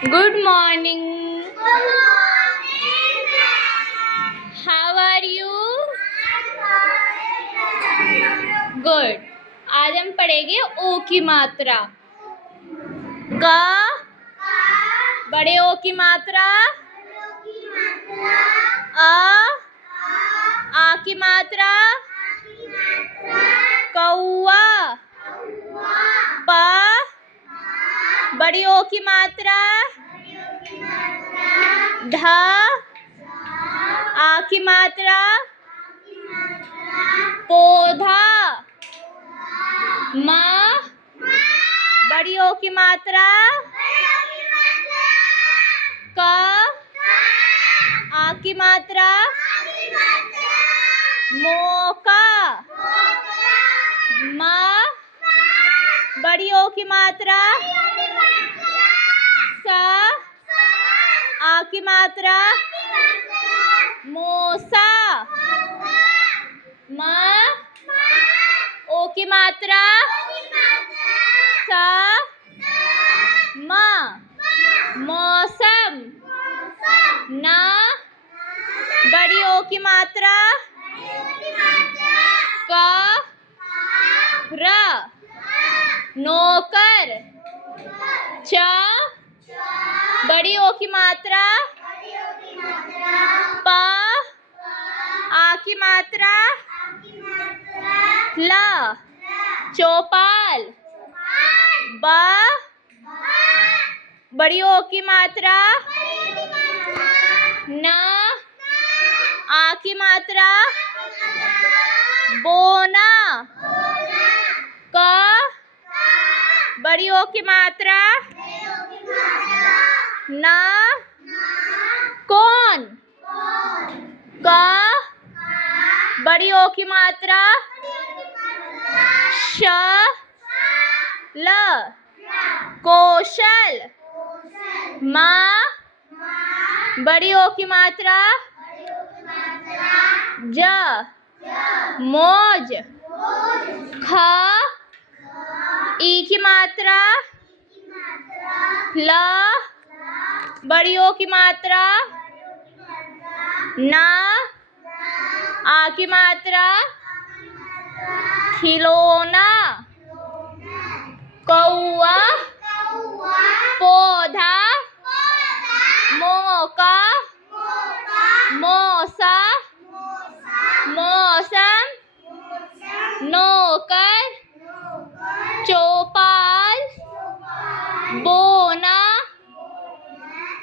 Good morning. Good morning, How are you? ma'am. Good. आज हम पढ़ेंगे ओ की मात्रा। क बड़े ओ की मात्रा, आ की मात्रा, कौआ, प बड़ी ओ की मात्रा, ढ आ की मात्रा, पौधा, म बड़ी ओ की मात्रा, क आ की मात्रा, मौका, म बड़ी ओ की मात्रा, स आ की मात्रा, मौसा, म ओ की मात्रा, स म मौसम, न बड़ी ओ की मात्रा, क र नौकर, च बड़ी ओ की मात्रा, प आ की मात्रा, ल चौपाल, ब बड़ी ओ की मात्रा, न आ की मात्रा, बोना, क बड़ी ओ की मात्रा, न कौन, क बड़ी ओ की मात्रा, श ल कौशल, म बड़ी ओ की मात्रा, ज मौज, ख ई की मात्रा, ल बड़ी ओ की मात्रा, न आ की मात्रा, खिलौना, कौआ, पौधा, मौका, मौसा, मौसम, नौकर, चौपाल, बोना,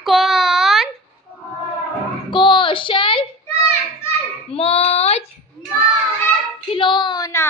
कौन, कौशल, मौज, खिलौना।